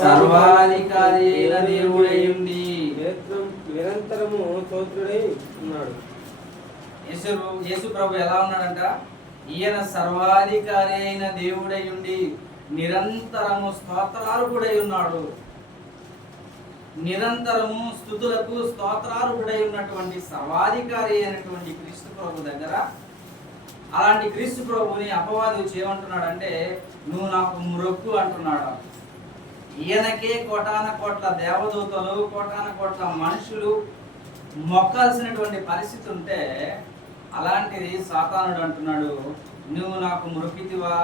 సర్వాధికారి అయిన దేవుడై ఉండి నిరంతరము స్తోత్రుడై ఉన్నాడు. యేసు ప్రభు ఎలా ఉన్నాడంట? ఈయన సర్వాధికారి అయిన దేవుడై ఉండి నిరంతరము స్తోత్రార్హుడై ఉన్నాడు. నిరంతరము స్తుతులకు స్తోత్రార్హుడై ఉన్నటువంటి సర్వాధికారి అయినటువంటి క్రీస్తు ప్రభు దగ్గర అలాంటి క్రీస్తు ప్రభుని అపవాది వచ్చి ఏమంటున్నాడంటే, నువ్వు నాకు మొక్కు అంటున్నాడు. ఈయనకే కోటాన కోట్ల దేవదూతలు, కోటాన కోట్ల మనుషులు మొక్కాల్సినటువంటి పరిస్థితి ఉంటే అలాంటిది సాతానుడు అంటున్నాడు, నువ్వు నాకు మొక్కితివా,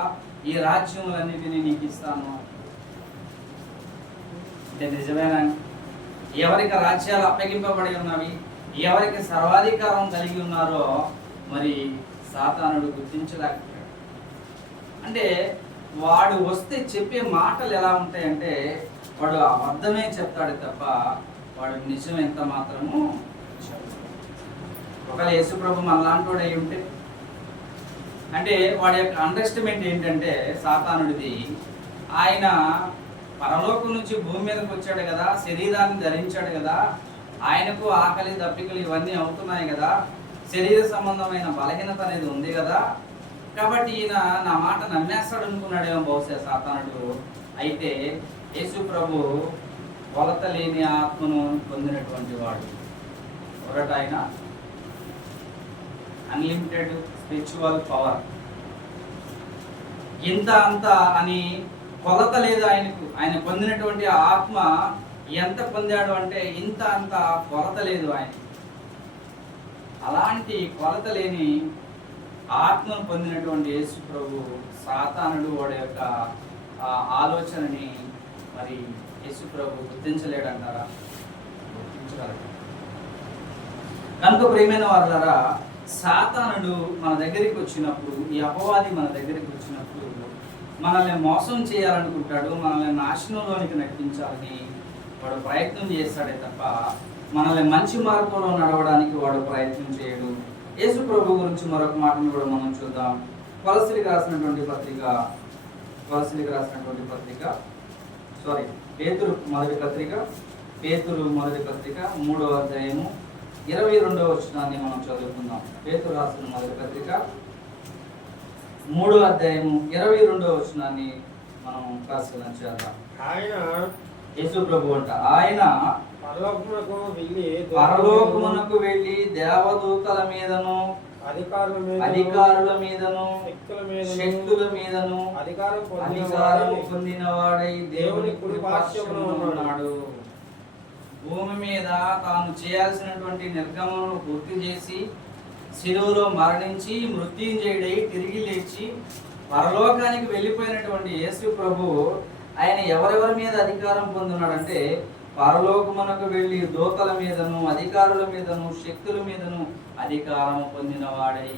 ఈ రాజ్యములన్నిటినీ నీకు ఇస్తాను. అంటే నిజమేనా? ఎవరికి రాజ్యాలు అప్పగింపబడి ఉన్నవి, ఎవరికి సర్వాధికారం కలిగి ఉన్నారో మరి సాతానుడు గుర్తించలేకపోయాడు. అంటే వాడు వస్తే చెప్పే మాటలు ఎలా ఉంటాయంటే, వాడు అబద్ధమే చెప్తాడు తప్ప వాడు నిజం ఎంత మాత్రము చెప్పడు. ఒకవేళ యేసుప్రభు మనలాంటి అయి ఉంటే, అంటే వాడి యొక్క అండర్స్టాండ్మెంట్ ఏంటంటే సాతానుడిది, ఆయన పరలోకం నుంచి భూమి మీదకి వచ్చాడు కదా, శరీరాన్ని ధరించాడు కదా, ఆయనకు ఆకలి దప్పికలు ఇవన్నీ అవుతున్నాయి కదా, శరీర సంబంధమైన బలహీనత అనేది ఉంది కదా, కాబట్టి ఈయన నా మాట నమ్మేస్తాడు అనుకున్నాడేమో బహుశా సాతానుడు. అయితే యేసు ప్రభు కొలత లేని ఆత్మను పొందినటువంటి వాడు. ఒకటి ఆయన అన్లిమిటెడ్ స్పిరిచువల్ పవర్. ఇంత అంత అని కొలత లేదు ఆయనకు. ఆయన పొందినటువంటి ఆత్మ ఎంత పొందాడు అంటే ఇంత అంత కొలత లేదు ఆయన. అలాంటి కొలత లేని ఆత్మను పొందినటువంటి యేసు ప్రభు సాతానుడు వాడి యొక్క ఆలోచనని మరి యేసు ప్రభు గుర్తించలేడంటారా? గుర్తించగలడు. కనుక ప్రియమైన వారులారా, సాతానుడు మన దగ్గరికి వచ్చినప్పుడు, ఈ అపవాది మన దగ్గరికి వచ్చినప్పుడు మనల్ని మోసం చేయాలనుకుంటాడు, మనల్ని నాశనంలోనికి నడిపించాలని వాడు ప్రయత్నం చేస్తాడే తప్ప మనల్ని మంచి మార్గంలో నడవడానికి వాడు ప్రయత్నం చేయడు. యేసు ప్రభు గురించి మరొక మాటను కూడా మనం చూద్దాం. కొలస్సీలకు రాసినటువంటి పత్రిక పేతురు మొదటి పత్రిక 3వ అధ్యాయము 22వ వచనాన్ని మనం చదువుకుందాం. పేతురు రాసిన మొదటి పత్రిక 3వ అధ్యాయము 22వ వచనాన్ని మనం పరిశీలన చేద్దాం. ఆయన యేసు ప్రభు అంట, ఆయన పరలోకమునకు వెళ్ళి దేవదూతల మీదను అధికారుల మీదను శక్తుల మీదను అధికారం పొందిన వాడై దేవుని కుడి పార్శ్వమున ఉన్నాడు. భూమి మీద తాను చేయాల్సినటువంటి నిర్గమనను పూర్తి చేసి శిలువలో మరణించి మృత్యుంజయుడై తిరిగి లేచి పరలోకానికి వెళ్ళిపోయినటువంటి యేసు ప్రభు ఆయన ఎవరెవరి మీద అధికారం పొందున్నాడంటే, పరలోకమునకు వెళ్ళి దూతల మీదను అధికారుల మీదను శక్తుల మీదను అధికారం పొందిన వాడై.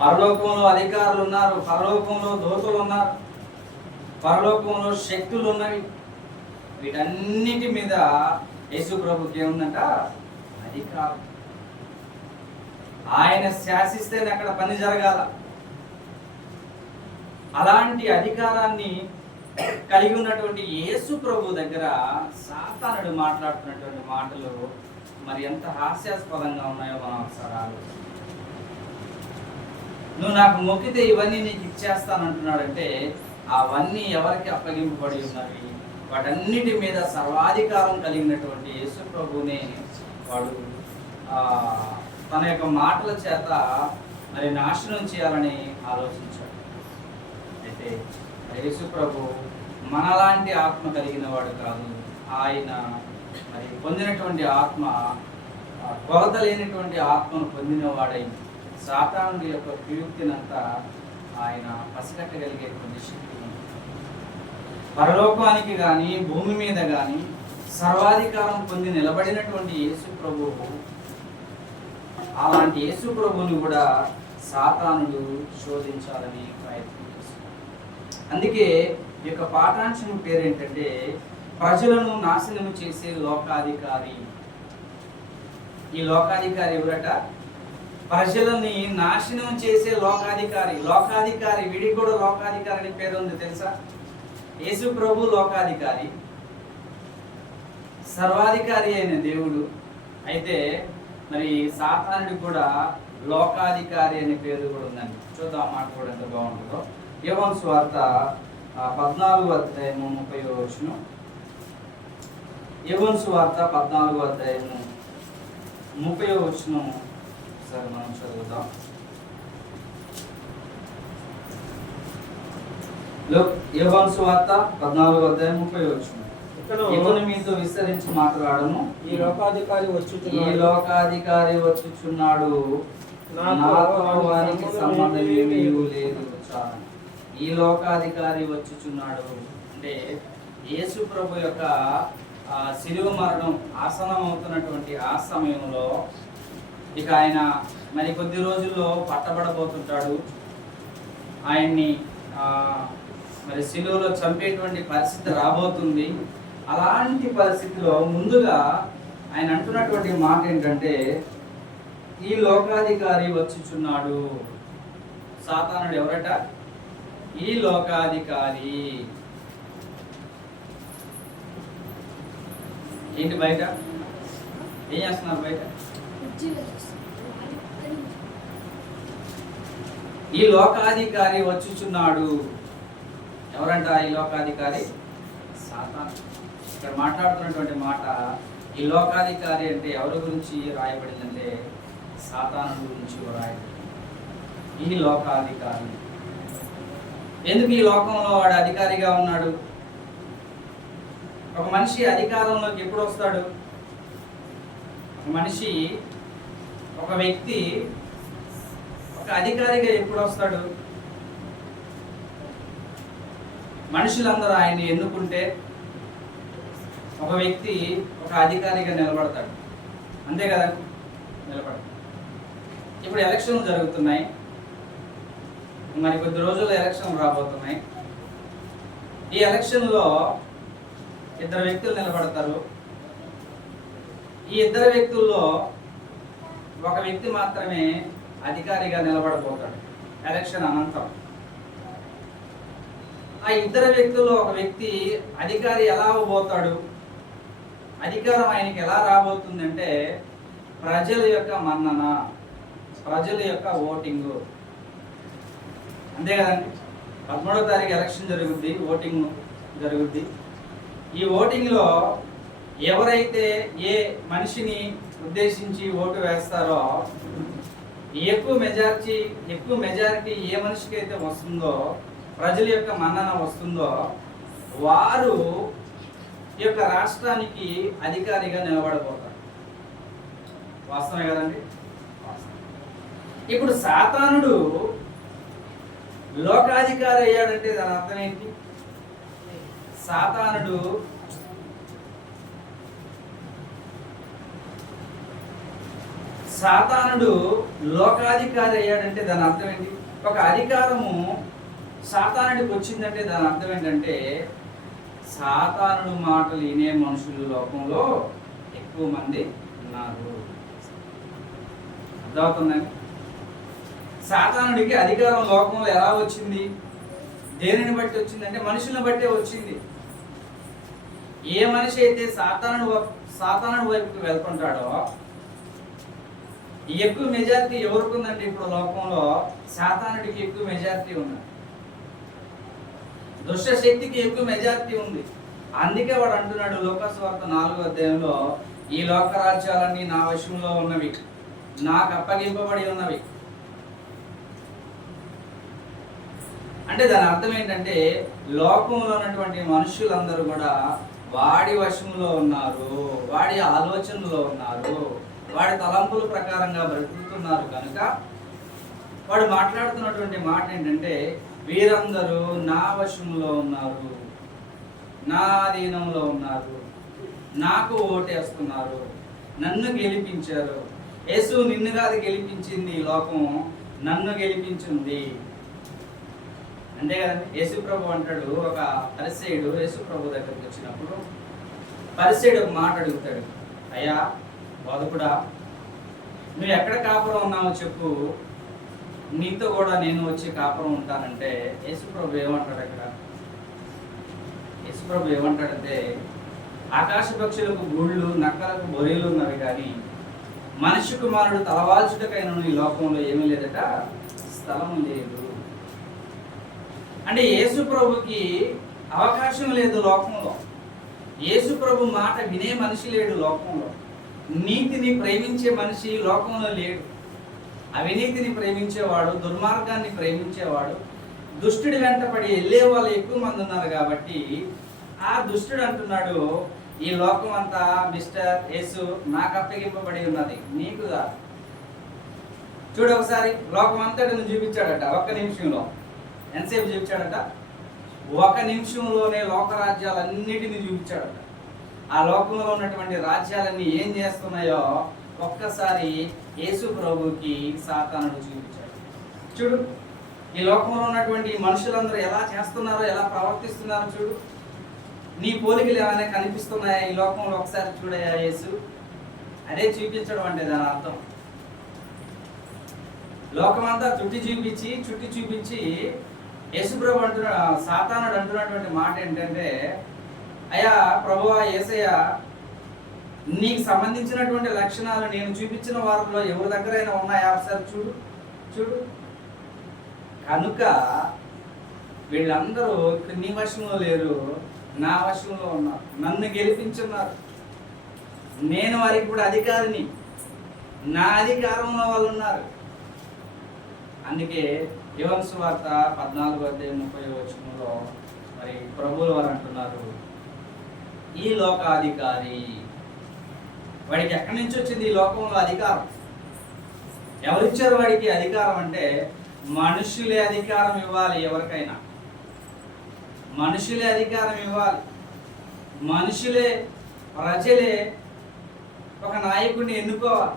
పరలోకంలో అధికారులు ఉన్నారు, పరలోకంలో దూతలు ఉన్నారు, పరలోకంలో శక్తులు ఉన్నవి. వీటన్నిటి మీద యేసు ప్రభుకి ఏముందంట? అధికారం. ఆయన శాసిస్తేనే అక్కడ పని జరగాల. అలాంటి అధికారాన్ని కలిగి ఉన్నటువంటి యేసు ప్రభు దగ్గర సాతానుడు మాట్లాడుతున్నటువంటి మాటలు మరి ఎంత హాస్యాస్పదంగా ఉన్నాయో మనం ఒకసారి ఆలోచించాలి. నువ్వు నాకు మొక్కితే ఇవన్నీ నీకు ఇచ్చేస్తానంటున్నాడంటే అవన్నీ ఎవరికి అప్పగింపబడి ఉన్నవి? వాటన్నిటి మీద సర్వాధికారం కలిగినటువంటి యేసు ప్రభునే వాడు తన యొక్క మాటల చేత మరి నాశనం చేయాలని ఆలోచించాడు. అయితే యేసు ప్రభు మనలాంటి ఆత్మ కలిగిన వాడు కాదు. ఆయన మరి పొందినటువంటి ఆత్మ కొలత లేనటువంటి ఆత్మను పొందిన వాడై సాతానుడి యొక్క కుయుక్తినంతా ఆయన పసిగట్టగలిగేటువంటి శక్తి ఉంది. పరలోకానికి కానీ భూమి మీద కానీ సర్వాధికారం పొంది నిలబడినటువంటి యేసు ప్రభువు, అలాంటి యేసు ప్రభువుని కూడా సాతానుడు శోధించాలని ప్రయత్నం చేస్తున్నాడు. అందుకే ఈ యొక్క పాఠాంశం పేరేంటంటే, ప్రజలను నాశనం చేసే లోకాధికారి. ఈ లోకాధికారి ఎవరట? ప్రజలని నాశనం చేసే లోకాధికారి. వీడికి కూడా లోకాధికారి అని పేరు ఉంది తెలుసా? యేసు ప్రభు లోకాధికారి, సర్వాధికారి అయిన దేవుడు. అయితే మరి సాతానుడికి కూడా లోకాధికారి అనే పేరు కూడా ఉందండి. చూద్దాం మాట కూడా ఎంత బాగుంటుందో. యోహాను సువార్త 14వ అధ్యాయము 30వ వచనం. యోహాను సువార్త 14వ అధ్యాయము 30వ వచనం సరే మనం చదువుదాం. యోహాను సువార్త 14వ అధ్యాయం 30వ వచనం. ఇతను మీతో విస్తరించి మాట్లాడను, ఈ లోకాధికారి వచ్చుచున్నాడు, నాతో వానికి సంబంధం ఏమీ లేదు. ఈ లోకాధికారి వచ్చుచున్నాడు అంటే యేసు ప్రభు యొక్క శిలువ మరణం ఆసనం అవుతున్నటువంటి ఆ సమయంలో ఇక ఆయన మరి కొద్ది రోజుల్లో పట్టబడబోతుంటాడు. ఆయన్ని మరి శిలువలో చంపేటువంటి పరిస్థితి రాబోతుంది. అలాంటి పరిస్థితిలో ముందుగా ఆయన అంటున్నటువంటి మాట ఏంటంటే, ఈ లోకాధికారి వచ్చుచున్నాడు. సాతానుడు ఎవరట? ఈ లోకాధికారి. ఏంటి బయట ఏం చేస్తున్నారు? బయట ఈ లోకాధికారి వచ్చుచున్నాడు. ఎవరంట ఈ లోకాధికారి? సాతాను. ఇక్కడ మాట్లాడుతున్నటువంటి మాట ఈ లోకాధికారి అంటే ఎవరి గురించి రాయబడిందంటే సాతాను గురించి రాయబడింది. ఈ లోకాధికారి. ఎందుకు ఈ లోకంలో వాడు అధికారిగా ఉన్నాడు? ఒక మనిషి అధికారంలోకి ఎప్పుడు వస్తాడు? ఒక వ్యక్తి ఒక అధికారిగా ఎప్పుడు వస్తాడు? మనుషులందరూ ఆయన్ని ఎన్నుకుంటే ఒక వ్యక్తి ఒక అధికారిగా నిలబడతాడు. అంతే కదా, నిలబడతాడు. ఇప్పుడు ఎలక్షన్లు జరుగుతున్నాయి. మరి కొద్ది రోజుల్లో ఎలక్షన్లు రాబోతున్నాయి. ఈ ఎలక్షన్లో ఇద్దరు వ్యక్తులు నిలబడతారు. ఈ ఇద్దరు వ్యక్తుల్లో ఒక వ్యక్తి మాత్రమే అధికారిగా నిలబడబోతాడు ఎలక్షన్ అనంతరం. ఆ ఇద్దరు వ్యక్తుల్లో ఒక వ్యక్తి అధికారి ఎలా అవ్వబోతాడు? అధికారం ఆయనకి ఎలా రాబోతుందంటే ప్రజల యొక్క మన్నన, ప్రజల యొక్క ఓటింగు. అంతే కదండి. 13వ తారీఖు ఎలక్షన్ జరుగుద్ది, ఓటింగ్ జరుగుద్ది. ఈ ఓటింగ్లో ఎవరైతే ఏ మనిషిని ఉద్దేశించి ఓటు వేస్తారో ఎక్కువ మెజారిటీ ఏ మనిషికి అయితే వస్తుందో, ప్రజల యొక్క మన్నన వస్తుందో, వారు ఈ యొక్క రాష్ట్రానికి అధికారిగా నిలబడబోతారు. వాస్తవమే కదండి. ఇప్పుడు సాతానుడు లోకాధికారి అయ్యాడంటే దాని అర్థం ఏంటి? సాతానుడు లోకాధికారి అయ్యాడంటే దాని అర్థం ఏంటి? ఒక అధికారము సాతానుడికి వచ్చిందంటే దాని అర్థం ఏంటంటే సాతానుడు మాటలు వినే మనుషులు లోకంలో ఎక్కువ మంది ఉన్నారు. అర్థమవుతుందండి. సాతానుడికి అధికారం లోకంలో ఎలా వచ్చింది? దేనిని బట్టి వచ్చిందంటే మనుషులను బట్టే వచ్చింది. ఏ మనిషి అయితే సాతానుడి వైపుకి వెళ్తుంటాడో ఎక్కువ మెజారిటీ ఎవరికి ఉందంటే ఇప్పుడు లోకంలో సాతానుడికి ఎక్కువ మెజారిటీ ఉంది. దుష్ట శక్తికి ఎక్కువ మెజారిటీ ఉంది. అందుకే వాడు అంటున్నాడు లూకాసు వార్త 4వ అధ్యాయంలో, ఈ లోకరాజ్యాలన్నీ నా వశంలో ఉన్నవి, నాకు అప్పగింపబడి ఉన్నవి. అంటే దాని అర్థం ఏంటంటే లోకంలో ఉన్నటువంటి మనుషులందరూ కూడా వాడి వశంలో ఉన్నారు, వాడి ఆలోచనలో ఉన్నారు, వాడి తలంపుల ప్రకారంగా బ్రతుకుతున్నారు. కనుక వాడు మాట్లాడుతున్నటువంటి మాట ఏంటంటే వీరందరూ నా వశంలో ఉన్నారు, నా అధీనంలో ఉన్నారు, నాకు ఓటేస్తున్నారు, నన్ను గెలిపించారు. యేసు నిన్ను కాదు గెలిపించింది, లోకం నన్ను గెలిపించింది. అంతే కదండి. యేసు ప్రభు అంటాడు, ఒక పరిసయ్యుడు యేసు ప్రభు దగ్గరికి వచ్చినప్పుడు పరిసయ్యుడు ఒక మాట అడుగుతాడు, అయ్యా బోధకుడా, నువ్వు ఎక్కడ కాపురం ఉన్నావో చెప్పు, నీతో కూడా నేను వచ్చి కాపురం ఉంటానంటే యేసు ప్రభు ఏమంటాడు? అక్కడ యేసుప్రభు ఏమంటాడంటే, ఆకాశ పక్షులకు గూళ్ళు, నక్కలకు బొరేలు ఉన్నవి కానీ మనుష్య కుమారుడు తలవాల్చుటకైనను ఈ లోకంలో ఏమీ లేదట, స్థలం లేదు. అంటే యేసు ప్రభుకి అవకాశం లేదు లోకంలో. యేసు ప్రభు మాట వినే మనిషి లేడు లోకంలో. నీతిని ప్రేమించే మనిషి లోకంలో లేడు. అవినీతిని ప్రేమించేవాడు, దుర్మార్గాన్ని ప్రేమించేవాడు, దుష్టుడి వెంటపడి వెళ్ళే వాళ్ళు ఎక్కువ మంది ఉన్నారు. కాబట్టి ఆ దుష్టుడు అంటున్నాడు, ఈ లోకం అంతా మిస్టర్ యేసు నాకు అప్పగింపబడి ఉన్నది, నీకు కాదు. చూడు ఒకసారి, లోకం అంతటిని చూపించాడట ఒక్క నిమిషంలో. ఎంతసేపు చూపించాడట? ఒక నిమిషంలోనే లోకరాజ్యాలన్నిటిని చూపించాడట. ఆ లోకంలో ఉన్నటువంటి రాజ్యాలన్నీ ఏం చేస్తున్నాయో ఒక్కసారి యేసు ప్రభుకి సాతానుడు చూపించాడు. చూడు, ఈ లోకంలో ఉన్నటువంటి మనుషులందరూ ఎలా చేస్తున్నారో, ఎలా ప్రవర్తిస్తున్నారో చూడు. నీ పోలికలు ఏమైనా కనిపిస్తున్నాయా ఈ లోకంలో? ఒకసారి చూడయా యేసు. అదే చూపించడం అంటే దాని అర్థం. లోకమంతా చుట్టి చూపించి యేసుప్రభు సాతానుడు అంటున్నటువంటి మాట ఏంటంటే, అయ్యా ప్రభువా యేసయ్య, నీకు సంబంధించినటువంటి లక్షణాలు నేను చూపించిన వారిలో ఎవరి దగ్గరైనా ఉన్నాయా? ఒకసారి చూడు. కనుక వీళ్ళందరూ ఇక్కడ నీ వశంలో లేరు, నా వశంలో ఉన్నారు. నన్ను గెలిపించున్నారు. నేను వారికి కూడా అధికారిని. నా అధికారంలో వాళ్ళు ఉన్నారు. అందుకే యోహాను సువార్త 14:30 మరి ప్రభువుల వారు అంటున్నారు, ఈ లోకాధికారి. వాడికి ఎక్కడి నుంచి వచ్చింది ఈ లోకంలో అధికారం? ఎవరిచ్చారు వాడికి అధికారం అంటే, మనుషులే అధికారం ఇవ్వాలి. ఎవరికైనా మనుషులే అధికారం ఇవ్వాలి. మనుషులే, ప్రజలే ఒక నాయకుడిని ఎన్నుకోవాలి.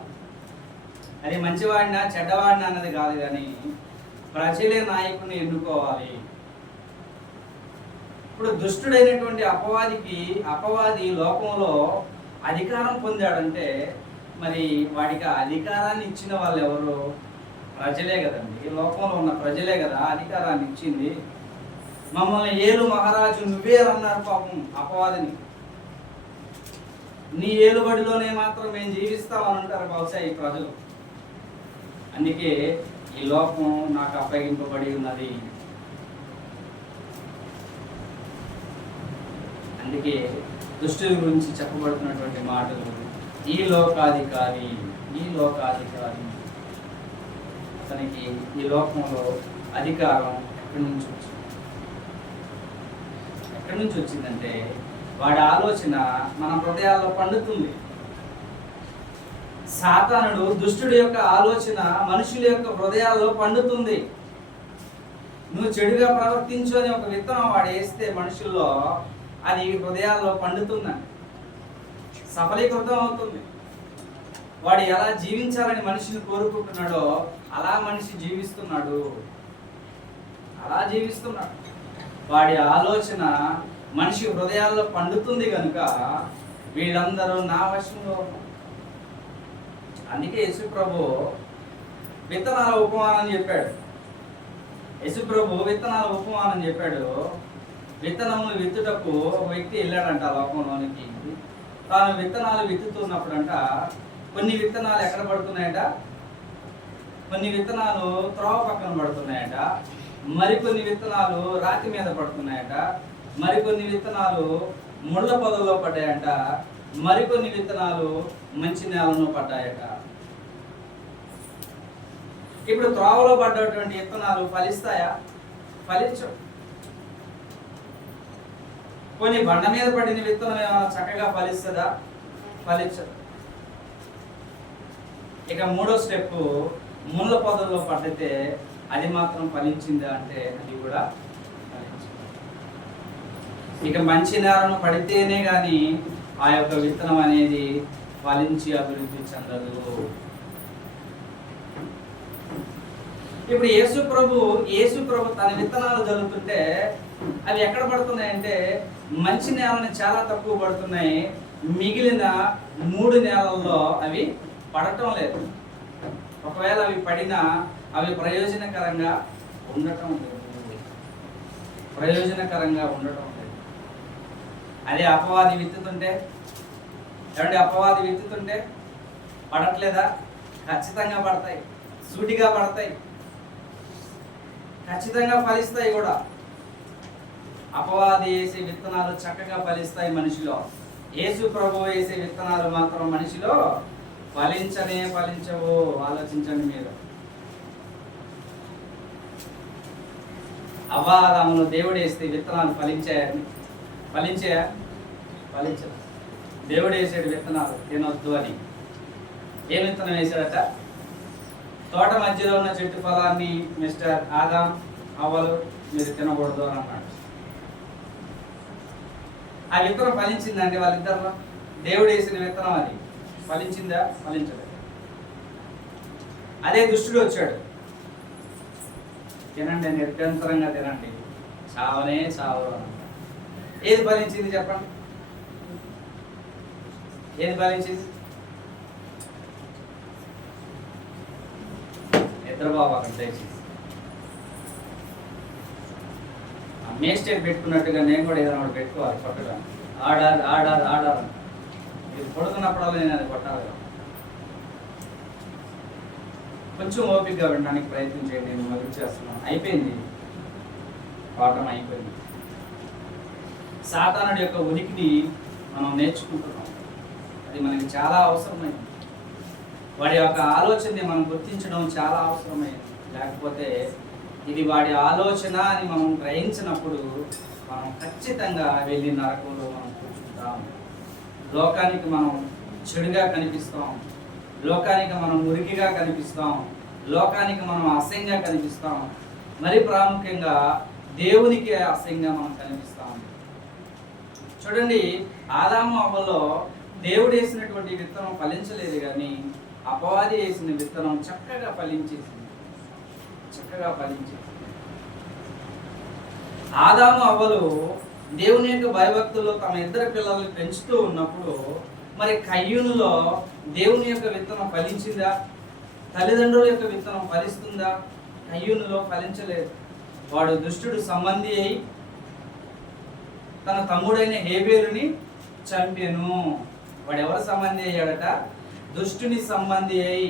అది మంచివాడినా చెడ్డవాడినా అన్నది కాదు, కానీ ప్రజలే నాయకుడిని ఎన్నుకోవాలి. ఇప్పుడు దుష్టుడైనటువంటి అపవాది లోకంలో అధికారం పొందాడంటే, మరి వాడికి ఆ అధికారాన్ని ఇచ్చిన వాళ్ళు ఎవరు? ప్రజలే కదండి. ఈ లోకంలో ఉన్న ప్రజలే కదా అధికారాన్ని ఇచ్చింది. మమ్మల్ని ఏలు మహారాజు నువ్వే అన్నారు పాపం అపవాదిని. నీ ఏలుబడిలోనే మాత్రం మేము జీవిస్తామని అంటారు బహుశా ఈ ప్రజలు. అందుకే ఈ లోకం నాకు అప్పగింపబడి ఉన్నది. అందుకే దుష్టుల గురించి చెప్పబడుతున్నటువంటి మాటలు, ఈ లోకాధికారి. అతనికి ఈ లోకంలో అధికారం ఎక్కడి నుంచి వచ్చిందంటే, వాడి ఆలోచన మన హృదయాల్లో పండుతుంది. సాతానుడు, దుష్టుడి యొక్క ఆలోచన మనుషుల యొక్క హృదయాల్లో పండుతుంది. నువ్వు చెడుగా ప్రవర్తించు అని ఒక విత్తనం వాడు వేస్తే మనుషుల్లో, అది హృదయాల్లో పండుతుందండి, సఫలీకృతం అవుతుంది. వాడు ఎలా జీవించాలని మనిషిని కోరుకుంటున్నాడో అలా మనిషి జీవిస్తున్నాడు. వాడి ఆలోచన మనిషి హృదయాల్లో పండుతుంది కనుక వీళ్ళందరూ నా వశంలో ఉన్నారు. అందుకే యేసుప్రభు విత్తనాల ఉపమానం చెప్పాడు. విత్తనములు విత్తుటకు ఒక వ్యక్తి వెళ్ళాడంట లోకంలోనికి. తాను విత్తనాలు విత్తుతున్నప్పుడంట, కొన్ని విత్తనాలు ఎక్కడ పడుతున్నాయట? కొన్ని విత్తనాలు త్రోవ పక్కన పడుతున్నాయట, మరికొన్ని విత్తనాలు రాతి మీద పడుతున్నాయట, మరికొన్ని విత్తనాలు ముళ్ళ పొదల్లో పడ్డాయట, మరికొన్ని విత్తనాలు మంచి నేలను పడ్డాయట. ఇప్పుడు త్రోవలో పడ్డటువంటి విత్తనాలు ఫలిస్తాయా? ఫలించవు. కొన్ని బండ మీద పడిన విత్తనం ఏమైనా చక్కగా ఫలిస్తుందా? ఫలించదు. ఇక మూడో స్టెప్, ముళ్ళ పొదల్లో పడితే అది మాత్రం ఫలించిందా అంటే అది కూడా ఫలించదు. ఇక మంచి నేలను పడితేనే కానీ ఆ యొక్క విత్తనం అనేది ఫలించి అభివృద్ధి చెందదు. ఇప్పుడు యేసు ప్రభు తన విత్తనాలు జల్లుతుంటే అవి ఎక్కడ పడుతున్నాయంటే, మంచి నేలని చాలా తక్కువ పడుతున్నాయి. మిగిలిన 3 నేలల్లో అవి పడటం లేదు. ఒకవేళ అవి పడినా అవి ప్రయోజనకరంగా ఉండటం లేదు. అదే అపవాది విత్తుతుంటే, ఏమంటే అపవాది విత్తుతుంటే పడట్లేదా? ఖచ్చితంగా పడతాయి, సూటిగా పడతాయి, ఖచ్చితంగా ఫలిస్తాయి కూడా. అపవాది వేసే విత్తనాలు చక్కగా ఫలిస్తాయి మనిషిలో. యేసు ప్రభు వేసే విత్తనాలు మాత్రం మనిషిలో ఫలించవు. ఆలోచించండి మీరు. అవాదములు దేవుడు వేస్తే విత్తనాలు ఫలించాయా? ఫలించదు. దేవుడు వేసాడు విత్తనాలు తినొద్దు అని. ఏ విత్తనం వేసాడట? తోట మధ్యలో ఉన్న చెట్టు ఫలాన్ని మిస్టర్ ఆదాం అవ్వలు మీరు తినకూడదు అని అన్నాడు. ఆ విత్తనం ఫలించిందండి వాళ్ళిద్దరిలో? దేవుడు వేసిన విత్తనం అది ఫలించిందా? ఫలించలేదు. అదే దుష్టుడు వచ్చాడు, తినండి, నిరంతరంగా తినండి, చావనే చావరు అన్నాడు. ఏది ఫలించింది చెప్పండి? ఏది ఫలించింది? నిద్రబాబు అక్కడ దయచేసి మేస్టేక్ పెట్టుకున్నట్టుగా నేను కూడా ఏదైనా ఒకటి పెట్టుకోవాలి కొట్టగా. ఆడారు మీరు కొడుతున్నప్పుడల్లా నేను అది కొట్టాలి. కొంచెం ఓపికగా వినడానికి ప్రయత్నం చేయండి. నేను మొదలు చేస్తున్నాను. అయిపోయింది, పాఠం అయిపోయింది. సాతానుడి యొక్క ఉనికిని మనం నేర్చుకుంటున్నాం. అది మనకి చాలా అవసరమైంది. వాడి యొక్క ఆలోచనని మనం గుర్తించడం చాలా అవసరమైంది. లేకపోతే ఇది వాడి ఆలోచన అని మనం గ్రహించినప్పుడు మనం ఖచ్చితంగా వెళ్ళి నరకంలో మనం కూర్చుంటాం. లోకానికి మనం చెడుగా కనిపిస్తాం, లోకానికి మనం మురికిగా కనిపిస్తాం, లోకానికి మనం అసహ్యంగా కనిపిస్తాం. మరి ప్రాముఖ్యంగా దేవునికి అసహ్యంగా మనం కనిపిస్తాం. చూడండి, ఆదాము అవ్వలో దేవుడు వేసినటువంటి విత్తనం ఫలించలేదు, కానీ అపవాది వేసిన విత్తనం చక్కగా ఫలించేసింది. ఆదాము అవ్వలు దేవుని యొక్క భయభక్తులు తమ ఇద్దరు పిల్లల్ని పెంచుతూ ఉన్నప్పుడు మరి కయ్యూనులో దేవుని యొక్క విత్తనం ఫలించిందా? తల్లిదండ్రుల యొక్క విత్తనం ఫలిస్తుందా? కయ్యూనులో ఫలించలేదు. వాడు దుష్టుడు సంబంధి అయి తన తమ్ముడైన హేబేలుని చంపెను. వాడు ఎవరి సంబంధి అయ్యాడట? దుష్టుని సంబంధి అయి,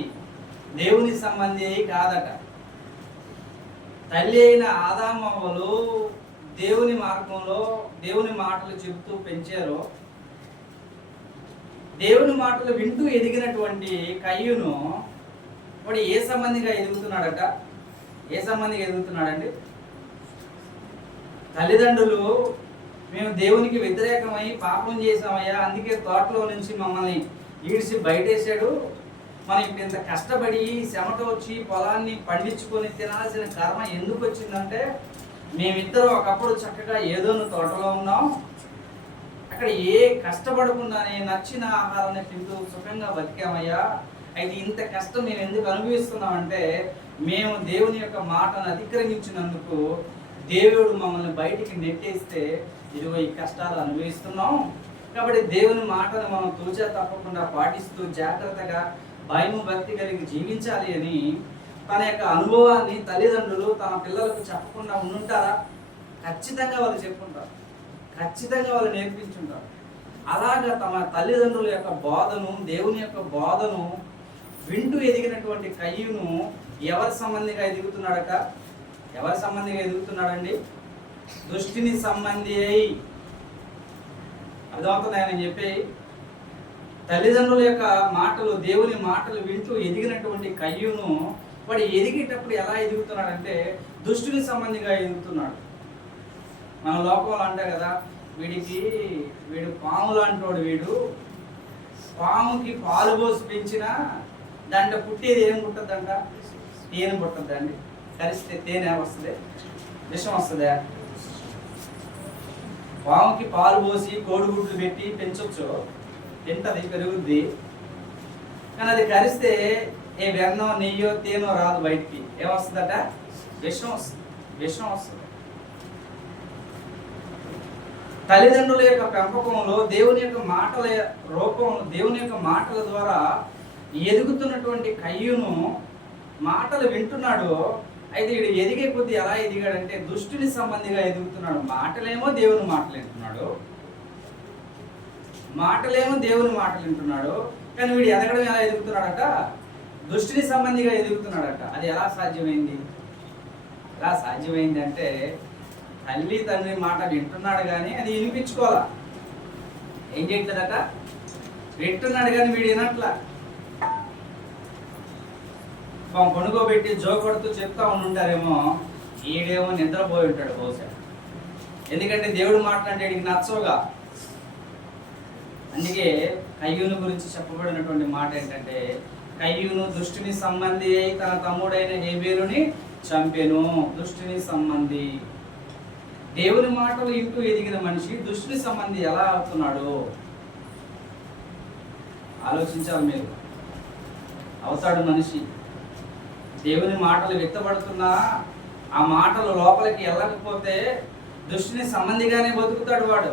దేవుని సంబంధి అయి కాదట. తల్లి అయిన ఆదాము అవ్వలు దేవుని మార్గంలో దేవుని మాటలు చెబుతూ పెంచారు. దేవుని మాటలు వింటూ ఎదిగినటువంటి కయ్యూను వాడు ఏ సంబంధిగా ఎదుగుతున్నాడట? ఏ సంబంధిగా ఎదుగుతున్నాడండి? తల్లిదండ్రులు మేము దేవునికి వ్యతిరేకమై పాపం చేసామయ్యా, అందుకే తోటలో నుంచి మమ్మల్ని ఈడ్చి బయటేసాడు, మనం ఇప్పుడు ఇంత కష్టపడి చెమట వచ్చి పొలాన్ని పండించుకొని తినాల్సిన కర్మ ఎందుకు వచ్చిందంటే మేమిద్దరం ఒకప్పుడు చక్కగా ఏదోను తోటలో ఉన్నాం, అక్కడ ఏ కష్టపడకుండానే నచ్చిన ఆహారాన్ని తింటూ సుఖంగా బతికామయ్యా. అయితే ఇంత కష్టం మేము ఎందుకు అనుభవిస్తున్నామంటే మేము దేవుని యొక్క మాటను అతిక్రమించినందుకు దేవుడు మమ్మల్ని బయటికి నెట్టేస్తే ఇదిగో ఈ కష్టాలు అనుభవిస్తున్నాం. కాబట్టి దేవుని మాటను మనం తూచా తప్పకుండా పాటిస్తూ జాగ్రత్తగా భయము భక్తి కలిగి జీవించాలి అని తన యొక్క అనుభవాన్ని తల్లిదండ్రులు తన పిల్లలకు చెప్పకుండా ఉండుంటారా? ఖచ్చితంగా వాళ్ళు చెప్పుకుంటారు, ఖచ్చితంగా వాళ్ళు నేర్పించుంటారు. అలాగా తమ తల్లిదండ్రుల యొక్క బోధను, దేవుని యొక్క బోధను వింటూ ఎదిగినటువంటి కయ్యూను ఎవరి సంబంధిగా ఎదుగుతున్నాడట? ఎవరి సంబంధిగా ఎదుగుతున్నాడండి? దుష్టిని సంబంధి అయి. అర్థమవుతున్నాయని చెప్పి తల్లిదండ్రుల యొక్క మాటలు, దేవుని మాటలు వింటూ ఎదిగినటువంటి కయ్యూను వాడు ఎదిగేటప్పుడు ఎలా ఎదుగుతున్నాడంటే దుష్టుని సంబంధిగా ఎదుగుతున్నాడు. మన లోకంలో అంటే కదా, వీడు పాము లాంటోడు, వీడు పాముకి పాలు పోసి పెంచినా దాంట్లో పుట్టేది ఏం పుట్టద్దంట? తేనె పుట్టద్దండి. కలిస్తే తేనె వస్తుంది, విషం వస్తుందా? పాముకి పాలు పోసి కోడిగుడ్లు పెట్టి పెంచొచ్చు, తింటది, పెరుగుద్ది. కానీ అది కరిస్తే ఏ వెన్నో నెయ్యో తేనో రాదు, బయటికి ఏమొస్తుందట? విషం వస్తుంది, విషం వస్తుంది. తల్లిదండ్రుల యొక్క పెంపకంలో దేవుని యొక్క మాటల రూపంలో, దేవుని యొక్క మాటల ద్వారా ఎదుగుతున్నటువంటి కయ్యూను మాటలు వింటున్నాడు. అయితే వీడు ఎదిగే కొద్దీ ఎలా ఎదిగాడంటే దుష్టుని సంబంధిగా ఎదుగుతున్నాడు. మాటలేమో దేవుని మాటలు వింటున్నాడు, మాటలేమో దేవుని మాటలు వింటున్నాడు, కానీ వీడు ఎదగడం ఎలా ఎదుగుతున్నాడట? దుష్టుని సంబంధిగా ఎదుగుతున్నాడట. అది ఎలా సాధ్యమైంది? ఎలా సాధ్యమైంది అంటే తల్లి తండ్రి మాట వింటున్నాడు కానీ అది వినిపించుకోవాలా. ఏం చేయట్లేదట? వింటున్నాడు కానీ వీడు వినట్లా. పనుకోబెట్టి జోకొడుతూ చెప్తా ఉంటారేమో, ఈడేమో నిద్రపోయి ఉంటాడు బహుశా. ఎందుకంటే దేవుడు మాట్లాడే వీడికి నచ్చవుగా. అందుకే కయ్యూను గురించి చెప్పబడినటువంటి మాట ఏంటంటే, కయ్యూను దుష్టుని సంబంధి అయి తన తమ్ముడైన హేబేలుని చంపెను. దుష్టుని సంబంధి. దేవుని మాటలు ఇంటూ ఎదిగిన మనిషి దుష్టుని సంబంధి ఎలా అవుతున్నాడు? ఆలోచించాలి మీరు. అవుతాడు మనిషి. దేవుని మాటలు వ్యక్తపడుతున్నా ఆ మాటలు లోపలికి వెళ్ళకపోతే దుష్టుని సంబంధిగానే బతుకుతాడు వాడు.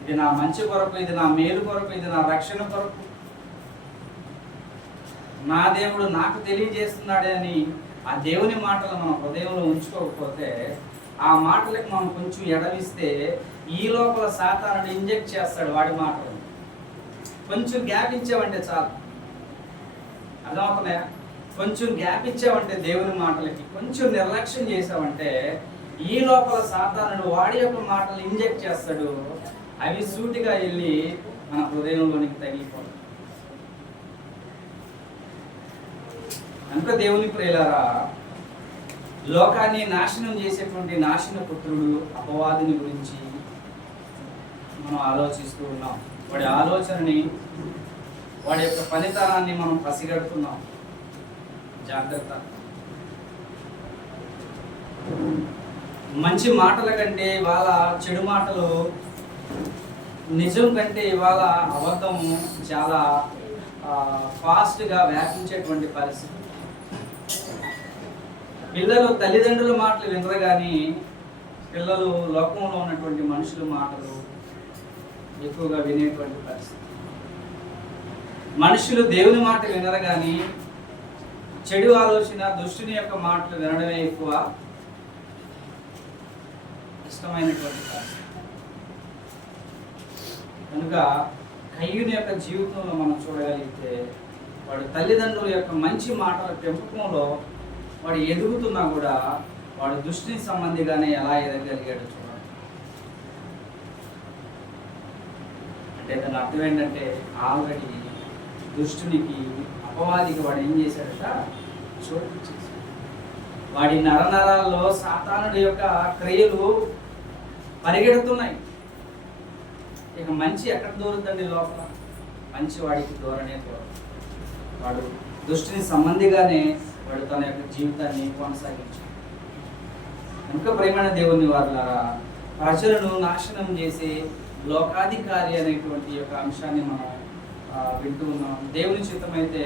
ఇది నా మంచి కొరకు, ఇది నా మేలు కొరకు, ఇది నా రక్షణ కొరకు, నా దేవుడు నాకు తెలియజేస్తున్నాడే అని ఆ దేవుని మాటలు మన హృదయంలో ఉంచుకోకపోతే, ఆ మాటలకు మనం కొంచెం ఎడవిస్తే ఈ లోపల సాతానుడు ఇంజెక్ట్ చేస్తాడు వాడి మాటలు. కొంచెం గ్యాప్ ఇచ్చావంటే చాలు. అర్థమవుతున్నాయా? కొంచెం గ్యాప్ ఇచ్చావంటే దేవుని మాటలకి, కొంచెం నిర్లక్ష్యం చేసావంటే ఈ లోపల సాతానుడు వాడి యొక్క మాటలు ఇంజెక్ట్ చేస్తాడు. అవి సూటిగా వెళ్ళి మన హృదయంలోనికి తగిలిపోతాయి. కనుక దేవుని ప్రియులారా, లోకాన్ని నాశనం చేసేటువంటి నాశన పుత్రుడు అపవాదిని గురించి మనం ఆలోచిస్తూ ఉన్నాం. వాడి ఆలోచనని, వాడి యొక్క ఫలితాన్ని మనం పసిగడుతున్నాం. జాగ్రత్త. మంచి మాటల కంటే ఇవాళ చెడు మాటలు, నిజం కంటే ఇవాళ అబద్ధము చాలా ఫాస్ట్గా వ్యాపించేటువంటి పరిస్థితి. పిల్లలు తల్లిదండ్రుల మాటలు వినరు కానీ పిల్లలు లోకంలో ఉన్నటువంటి మనుషుల మాటలు ఎక్కువగా వినేటువంటి పరిస్థితి. మనుషులు దేవుని మాట వినరు కానీ చెడు ఆలోచన, దుష్టుని యొక్క మాటలు వినడమే ఎక్కువ ఇష్టమైనటువంటి పరిస్థితి. కనుక కయ్యూని యొక్క జీవితంలో మనం చూడగలిగితే వాడు తల్లిదండ్రుల యొక్క మంచి మాటల పెంపకంలో వాడు ఎదుగుతున్నా కూడా వాడు దుష్టుని సంబంధిగానే ఎలా ఎదగలిగాడు చూడాలి. అంటే దాని అర్థం ఏంటంటే ఆల్రెడీ దుష్టునికి, అపవాదికి వాడు ఏం చేశాడట? చోటు చేశాడు. వాడి నరనరాల్లో సాతానుడి యొక్క క్రియలు పరిగెడుతున్నాయి. ఇక మంచి ఎక్కడ దూరుద్దండి? లోపల మంచి వాడికి దూరనే దూరం. వాడు దుష్టుని సంబంధిగానే వాడు తన యొక్క జీవితాన్ని కొనసాగించాడు. కనుక ప్రేమైన దేవుని వారులారా, ప్రజలను నాశనం చేసే లోకాధికారి అనేటువంటి యొక్క అంశాన్ని మనం వింటూ ఉన్నాం. దేవుని చిత్తమైతే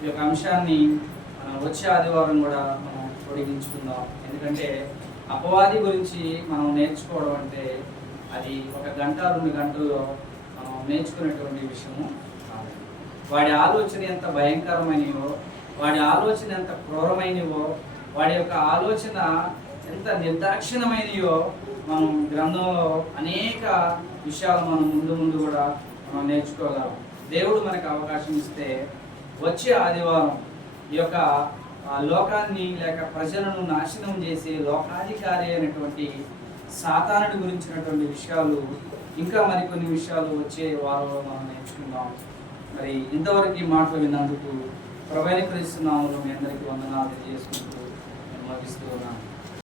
ఈ యొక్క అంశాన్ని వచ్చే ఆదివారం కూడా మనం పొడిగించుకుందాం. ఎందుకంటే అపవాది గురించి మనం నేర్చుకోవడం అంటే అది 1 గంట 2 గంటల్లో మనం నేర్చుకునేటువంటి విషయము కాదు. వాడి ఆలోచన ఎంత భయంకరమైనవో, వాడి ఆలోచన ఎంత క్రూరమైనవో, వాడి యొక్క ఆలోచన ఎంత నిర్దాక్షిణమైనవో మనం గ్రంథంలో అనేక విషయాలు మనం ముందు కూడా మనం నేర్చుకోగలం. దేవుడు మనకు అవకాశం ఇస్తే వచ్చే ఆదివారం ఈ యొక్క లోకాన్ని లేక ప్రజలను నాశనం చేసే లోకాధికారి అయినటువంటి సాతానుడి గురించినటువంటి విషయాలు, ఇంకా మరికొన్ని విషయాలు వచ్చే వారంలో మనం నేర్చుకుందాం. మరి ఇంతవరకు ఈ మాటలు విన్నందుకు ప్రభువైన క్రీస్తు నామములో మీ అందరికీ వందనాలు తెలియజేసుకుంటూ నేను ముగిస్తూ ఉన్నాను.